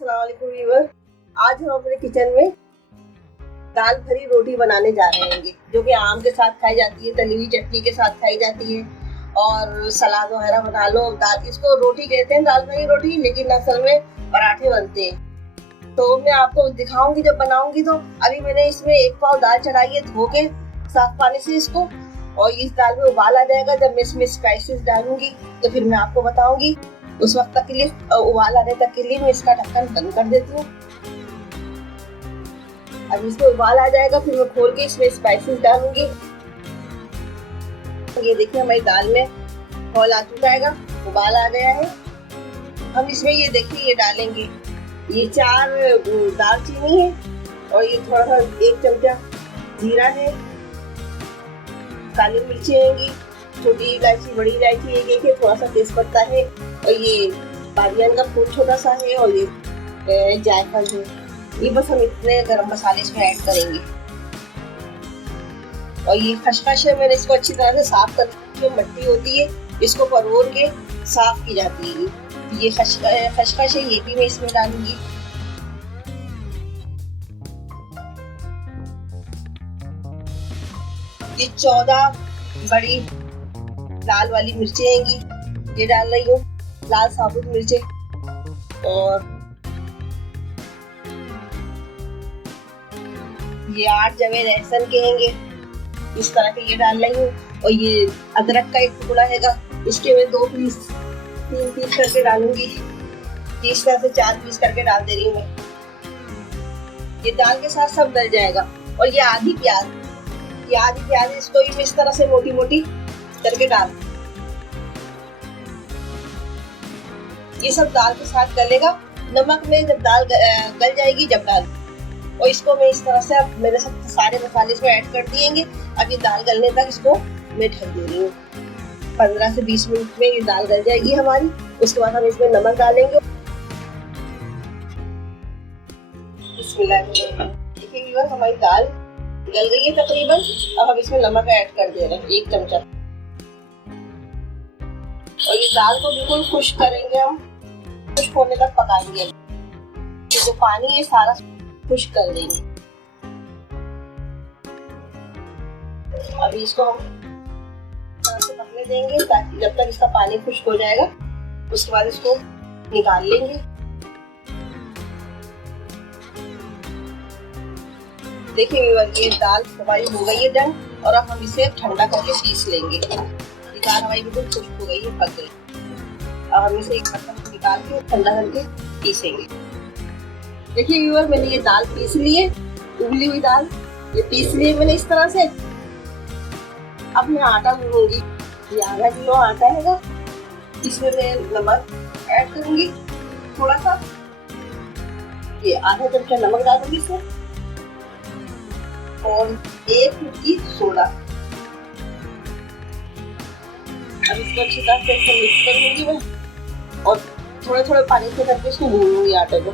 अस्सलाम वालेकुम व्यूअर। आज हम अपने किचन में दाल भरी रोटी बनाने जा रहे हैं, जो कि आम के साथ खाई जाती है, तली हुई चटनी के साथ खाई जाती है और सलाद वगैरह बना लो। दाल इसको रोटी कहते हैं, दाल भरी रोटी, लेकिन असल में पराठे बनते हैं। तो मैं आपको दिखाऊंगी जब बनाऊंगी। तो अभी मैंने इसमें 1 पाव दाल चढ़ाई है, धो के साफ पानी से इसको, और इस दाल में उबाल आ जाएगा। जब मैं इसमें स्पाइसेस डालूंगी तो फिर मैं आपको बताऊंगी। उस वक्त तक के लिए, उबाल आने तक के लिए मैं इसका ढक्कन बंद कर देती हूँ। अब इसमें उबाल आ जाएगा, फिर मैं खोल के इसमें स्पाइसेस डालूंगी। ये देखिए हमारी दाल में उबाल आ चुका है, उबाल आ गया है। हम इसमें ये देखिए ये डालेंगे, ये 4 दालचीनी है, और ये थोड़ा सा 1 चमचा जीरा है, काली मिर्ची हैंगी, छोटी इलायची, बड़ी इलायची एक है, थोड़ा सा तेजपत्ता है, और ये बादियान का फूल छोटा सा है, और ये जायफल है। ये बस हम इतने गरम मसाले इसमें ऐड करेंगे। और ये खसखस है, मैंने इसको अच्छी तरह से साफ करके, जो मट्टी होती है इसको परोड़ के साफ की जाती है। ये खसखस है, ये भी मैं इसमें डालूंगी। ये 14 बड़ी लाल वाली मिर्चें हैंगी, ये डाल रही हूँ, लाल साबुत मिर्चें। और ये 8 जवे लहसुन के हैंगे, इस तरह के ये डाल रही हूँ। और ये अदरक का 1 टुकड़ा हैगा, इसके मैं 2 पीस 3 पीस करके डालूंगी। इस तरह से 4 पीस करके डाल दे रही हूँ मैं। ये दाल के साथ सब डल जाएगा। और ये आधी प्याज इसको भी इस तरह से मोटी मोटी करके डाल, ये सब दाल के साथ गलेगा। नमक में जब दाल गल जाएगी जब डाल, और इसको मैं इस तरह से, अब मेरे सारे मसाले इसमें ऐड कर दिएंगे। अब ये दाल गलने तक इसको मैं ढक दे रही हूँ। 15 से 20 मिनट में ये दाल गल जाएगी हमारी। उसके बाद हम इसमें नमक डालेंगे। देखिए व्यूअर, हमारी दाल गल गई है तकरीबन। अब हम इसमें नमक ऐड कर दे रहे हैं, 1 चमचा। और ये दाल को बिल्कुल खुश्क करेंगे, हम खुश्क होने तक पकाएंगे। तो जो पानी है सारा खुश्क कर देंगे। अभी इसको हम थोड़ा सा पकने देंगे, ताकि जब तक इसका पानी खुश्क हो जाएगा, उसके बाद इसको निकाल लेंगे। देखिए ये दाल हमारी हो गई है डन, और अब हम इसे ठंडा करके पीस लेंगे। ये दाल हमारी बिल्कुल खुश्क हो गई है, पक गई। अब हम इसे एक बर्तन में निकाल के ठंडा करके पीसेंगे। देखिए व्यूअर, मैंने ये दाल पीस ली है, उबली हुई दाल ये पीस ली है मैंने इस तरह से। अब मैं आटा गूंदूंगी। ये आधा किलो आटा है, इसमें मैं नमक ऐड करूंगी थोड़ा सा। ये आधा चमचा नमक डालूंगी इसमें, और 1 चुटकी सोडा। अब इसको अच्छी तरह से मिक्स कर लूंगी मैं, और थोड़े थोड़े पानी से करके इसको गूंद लूंगी आटे को।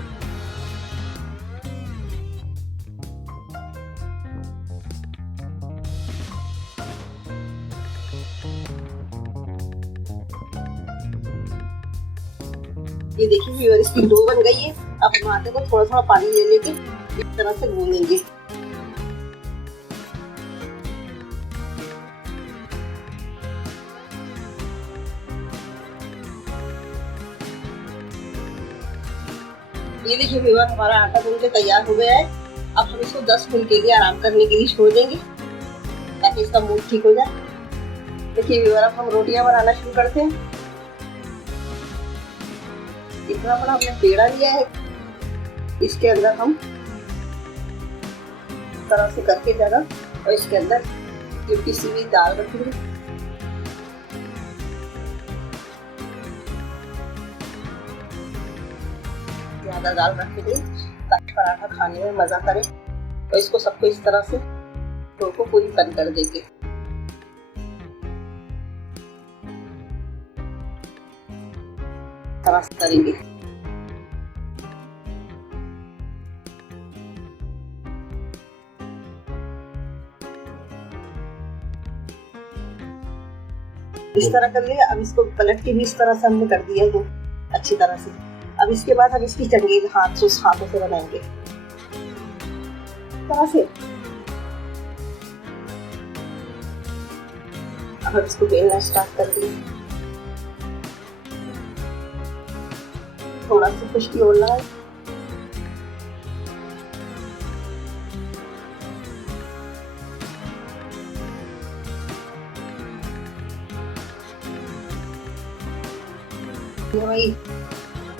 ये देखिए व्यूअर, इसकी डो बन गई है। अब हम आटे को थोड़ा थोड़ा पानी ले लेके इस तरह से गूंदेंगे। ये देखिए व्यूअर, हमारा आटा गूंद के तैयार हो गया है। अब हम इसको 10 मिनट के लिए आराम करने के लिए छोड़ देंगे, ताकि इसका मूड ठीक हो जाए। देखिए व्यूअर, अब हम रोटियां बनाना शुरू करते हैं। इतना बड़ा हमने पेड़ा लिया है, इसके अंदर हम इस तरह से करके जगह, और इसके अंदर जो पिसी हुई दाल रखेंगे। ज्यादा दाल रखेंगे ताकि पराठा खाने में मजा करे। और इसको सबको इस तरह से डो को पूरी बंद कर देंगे। तरह से करेंगे। इस तरह कर लिया। अब इसको पलट के भी इस तरह से हमने कर दिया है अच्छी तरह से। अब इसके बाद हम इसकी चंगेज हाथों से बनाएंगे तरह से। अब इसको बेलना स्टार्ट कर दिए, थोड़ा सा खुश्की और लगाए। भाई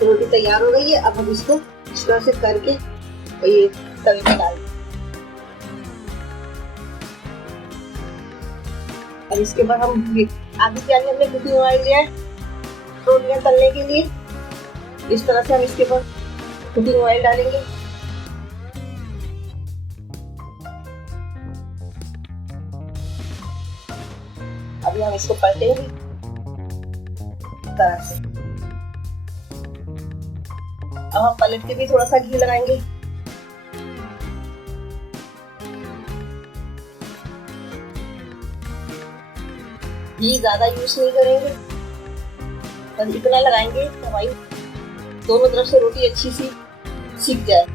रोटी तैयार हो गई है। अब हम इसको इस तरह से करके ये तवे पे डाल दें। अब इसके बाद हम आगे क्या लिया, हमने कुकिंग ऑयल लिया है रोटियां तलने के लिए। इस तरह से हम इसके ऊपर कुकिंग ऑयल डालेंगे। अभी हम इसको पलटेंगे इस तरह से। अब हम पलट के भी थोड़ा सा घी लगाएंगे। घी ज्यादा यूज नहीं करेंगे, बस इतना लगाएंगे कि हमारी दोनों तरफ से रोटी अच्छी सी सीख जाए।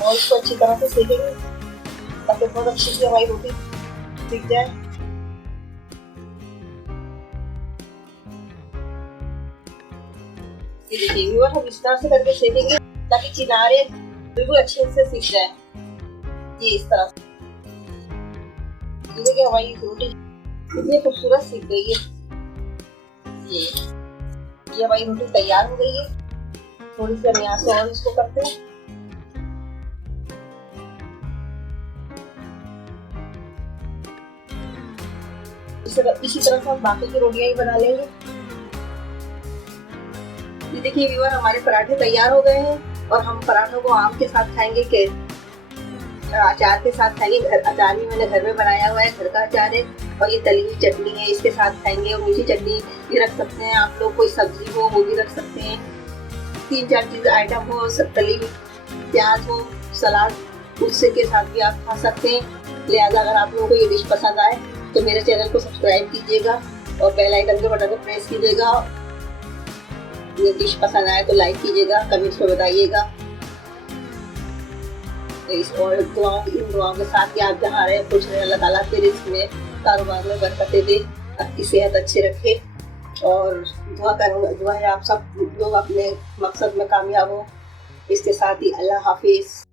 और इसको अच्छी तरह से सेकेंगे ताकि बहुत अच्छी सी हमारी रोटी सीख जाए। ये देखिए व्यूअर, हम इस तरह से करके सेकेंगे ताकि किनारे बिल्कुल अच्छे से सीख जाए। ये इस तरह से ये देखिए हमारी रोटी कितनी खूबसूरत सीख गई है। ये हमारी रोटी तैयार हो गई है। थोड़ी सी हम यहाँ से और इसको करते हैं। इसी तरह से हम बाकी की रोटियां ही बना लेंगे। ये देखिए व्यूअर, हमारे पराठे तैयार हो गए हैं और हम पराठों को आम के साथ खाएंगे के अचार के साथ खाएंगे। अचार भी मैंने घर में बनाया हुआ है, घर का अचार है। और ये तली हुई चटनी है, इसके साथ खाएंगे। और मीठी चटनी भी रख सकते हैं आप लोग, कोई सब्जी हो वो भी रख सकते हैं। 3-4 चीज आइटम हो, तली हुई प्याज हो, सलाद, उससे के साथ भी आप खा सकते हैं। लिहाजा अगर आप लोगों को ये डिश पसंद आए तो मेरे चैनल को सब्सक्राइब कीजिएगा और बेल आइकन के बटन को प्रेस कीजिएगा। ये डिश पसंद आए तो लाइक कीजिएगा, कमेंट्स में बताइएगा। और इन दुआओं के साथ कि आप जहाँ रहे खुश रहे, अल्लाह ताला के रिज़्क़ में, कारोबार में बरकतें दे, आपकी सेहत अच्छी रखे। और दुआ है आप सब लोग अपने मकसद में कामयाब हो। इसके साथ ही अल्लाह हाफिज़।